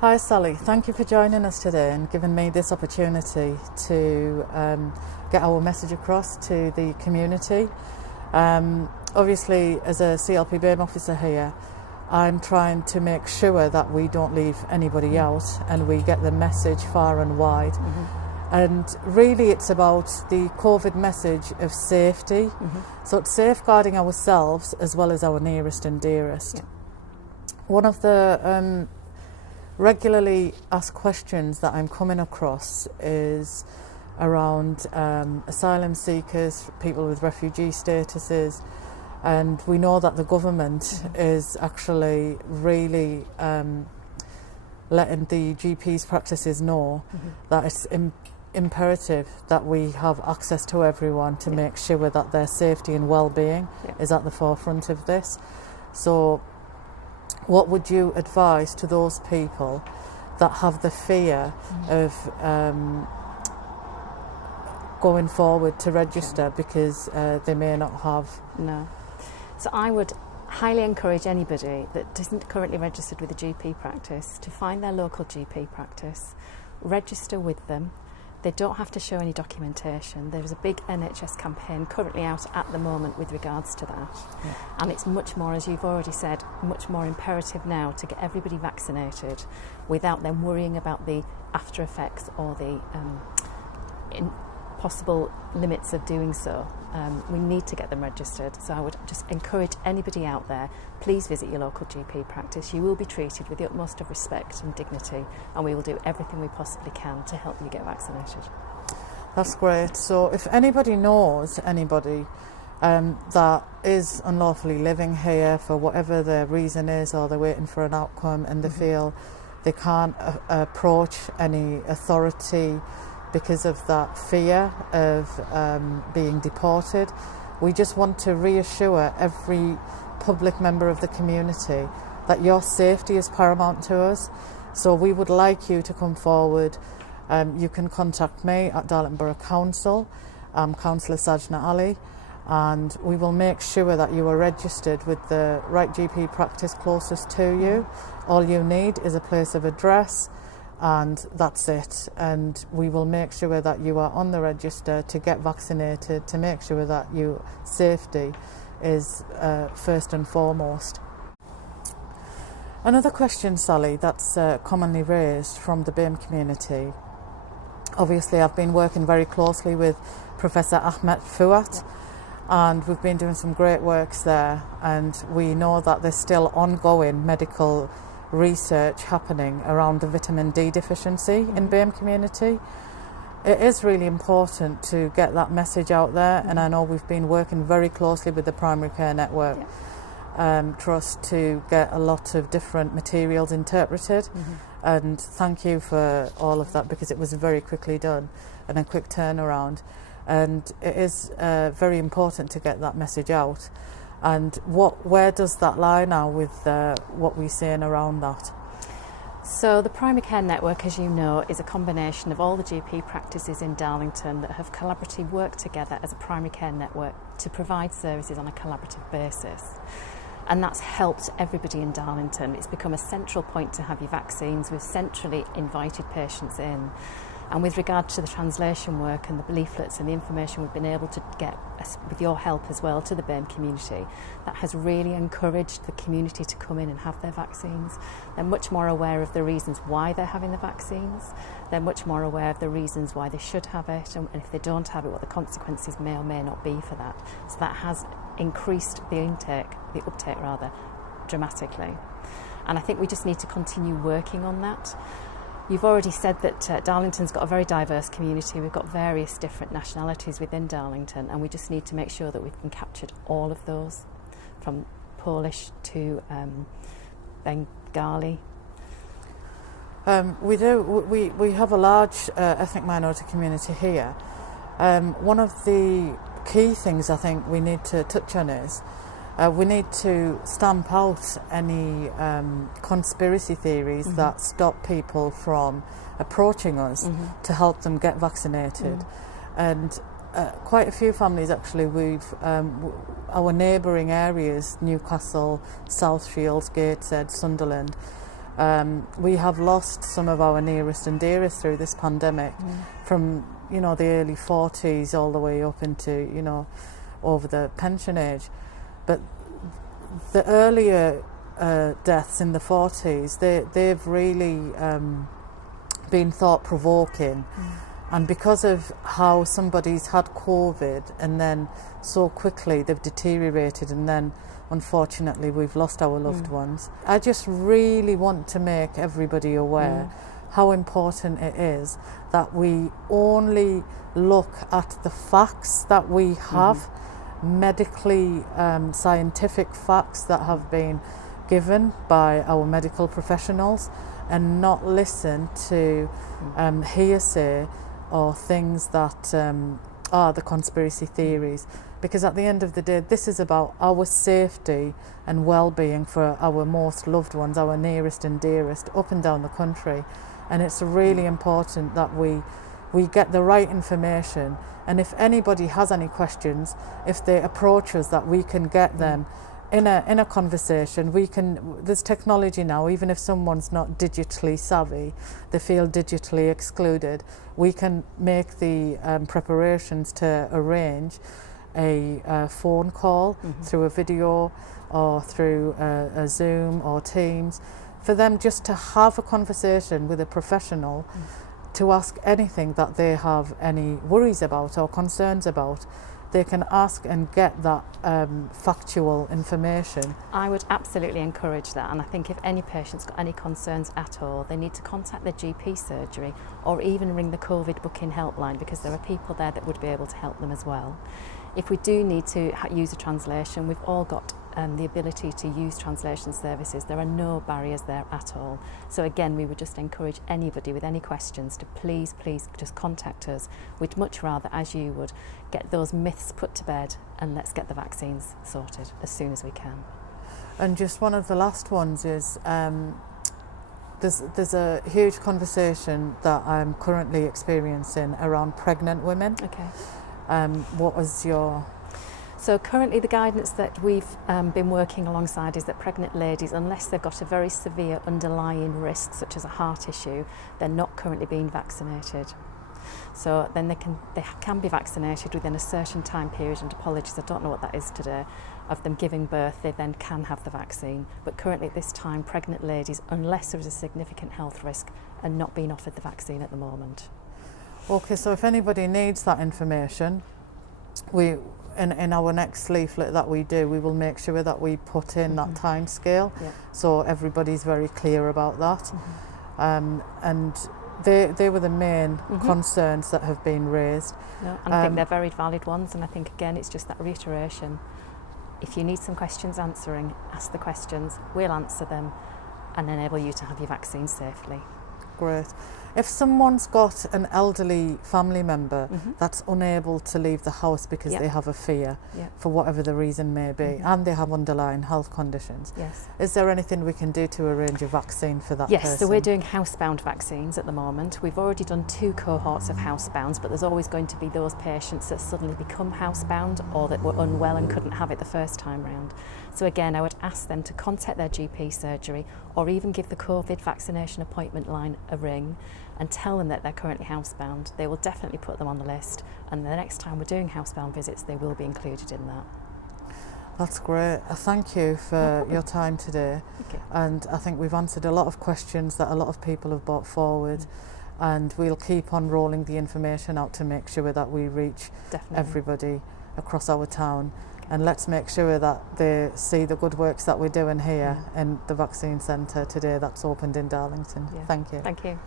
Hi Sally, thank you for joining us today and giving me this opportunity to get our message across to the community. Obviously, as a CLP BAME officer here, I'm trying to make sure that we don't leave anybody out and we get the message far and wide. And really it's about the COVID message of safety. So it's safeguarding ourselves as well as our nearest and dearest. One of the regularly asked questions that I'm coming across is around asylum seekers, people with refugee statuses, and we know that the government is actually really letting the GPs practices know that it's imperative that we have access to everyone to make sure that their safety and well-being is at the forefront of this. So what would you advise to those people that have the fear of going forward to register because they may not have? No. So I would highly encourage anybody that isn't currently registered with a GP practice to find their local GP practice, register with them. They don't have to show any documentation. There's a big NHS campaign currently out at the moment with regards to that. And it's much more, as you've already said, much more imperative now to get everybody vaccinated without them worrying about the after effects or the possible limits of doing so. We need to get them registered. So I would just encourage anybody out there, please visit your local GP practice. You will be treated with the utmost of respect and dignity, and we will do everything we possibly can to help you get vaccinated. That's great. So if anybody knows anybody that is unlawfully living here for whatever their reason is, or they're waiting for an outcome and they feel they can't approach any authority because of that fear of being deported, we just want to reassure every public member of the community that your safety is paramount to us. So we would like you to come forward. You can contact me at Darlington Borough Council. I'm Cllr Sanja Ali, and we will make sure that you are registered with the right GP practice closest to you. All you need is a place of address, and that's it. And we will make sure that you are on the register to get vaccinated, to make sure that your safety is first and foremost. Another question, Sally, that's commonly raised from the BAME community. Obviously, I've been working very closely with Professor Ahmed Fouat, and we've been doing some great works there, and we know that there's still ongoing medical research happening around the vitamin D deficiency in BAME community. It is really important to get that message out there, and I know we've been working very closely with the Primary Care Network Trust to get a lot of different materials interpreted, and thank you for all of that, because it was very quickly done and a quick turnaround, and it is very important to get that message out. And where does that lie now with what we're seeing around that? So the Primary Care Network, as you know, is a combination of all the GP practices in Darlington that have collaboratively worked together as a primary care network to provide services on a collaborative basis. And that's helped everybody in Darlington. It's become a central point to have your vaccines. We've centrally invited patients in. And with regard to the translation work and the leaflets and the information we've been able to get, with your help as well, to the BAME community, that has really encouraged the community to come in and have their vaccines. They're much more aware of the reasons why they're having the vaccines. They're much more aware of the reasons why they should have it, and if they don't have it, what the consequences may or may not be for that. So that has increased the uptake dramatically. And I think we just need to continue working on that. You've already said that Darlington's got a very diverse community. We've got various different nationalities within Darlington, and we just need to make sure that we've captured all of those, from Polish to Bengali. We have a large ethnic minority community here. One of the key things I think we need to touch on is we need to stamp out any conspiracy theories that stop people from approaching us to help them get vaccinated. And quite a few families actually, our neighbouring areas, Newcastle, Southfields, Gateshead, Sunderland, We have lost some of our nearest and dearest through this pandemic, from the early 40s all the way up into over the pension age. But the earlier deaths in the 40s, they've really been thought-provoking. And because of how somebody's had COVID and then so quickly they've deteriorated, and then unfortunately we've lost our loved ones, I just really want to make everybody aware how important it is that we only look at the facts that we have, medically scientific facts that have been given by our medical professionals, and not listen to hearsay or things that are the conspiracy theories. Because at the end of the day, this is about our safety and well-being for our most loved ones, our nearest and dearest, up and down the country. And it's really important that we get the right information. And if anybody has any questions, if they approach us, that we can get them in a conversation. There's technology now, even if someone's not digitally savvy, they feel digitally excluded, we can make the preparations to arrange a phone call through a video or through a Zoom or Teams, for them just to have a conversation with a professional to ask anything that they have any worries about or concerns about. They can ask and get that factual information. I would absolutely encourage that, and I think if any patient's got any concerns at all, they need to contact their GP surgery or even ring the COVID booking helpline, because there are people there that would be able to help them as well. If we do need to use a translation, we've all got the ability to use translation services. There are no barriers there at all. So again, we would just encourage anybody with any questions to please just contact us. We'd much rather, as you would, get those myths put to bed, and let's get the vaccines sorted as soon as we can. And just one of the last ones is there's a huge conversation that I'm currently experiencing around pregnant women. Okay. What was your... So currently the guidance that we've been working alongside is that pregnant ladies, unless they've got a very severe underlying risk, such as a heart issue, they're not currently being vaccinated. So then they can be vaccinated within a certain time period, and apologies, I don't know what that is today, of them giving birth, they then can have the vaccine. But currently at this time, pregnant ladies, unless there is a significant health risk, are not being offered the vaccine at the moment. Okay, so if anybody needs that information, in our next leaflet that we do, we will make sure that we put in that time scale, so everybody's very clear about that. And they were the main concerns that have been raised. No, and I think they're very valid ones, and I think again it's just that reiteration. If you need some questions answering, ask the questions, we'll answer them and enable you to have your vaccine safely. Great. If someone's got an elderly family member that's unable to leave the house because they have a fear, for whatever the reason may be, and they have underlying health conditions, is there anything we can do to arrange a vaccine for that person? Yes, so we're doing housebound vaccines at the moment. We've already done 2 cohorts of housebounds, but there's always going to be those patients that suddenly become housebound or that were unwell and couldn't have it the first time round. So again, I would ask them to contact their GP surgery or even give the COVID vaccination appointment line a ring and tell them that they're currently housebound. They will definitely put them on the list, and the next time we're doing housebound visits, they will be included in that. That's great. Thank you for your time today. And I think we've answered a lot of questions that a lot of people have brought forward, and we'll keep on rolling the information out to make sure that we reach everybody across our town. And let's make sure that they see the good works that we're doing here in the vaccine centre today that's opened in Darlington. Thank you. Thank you.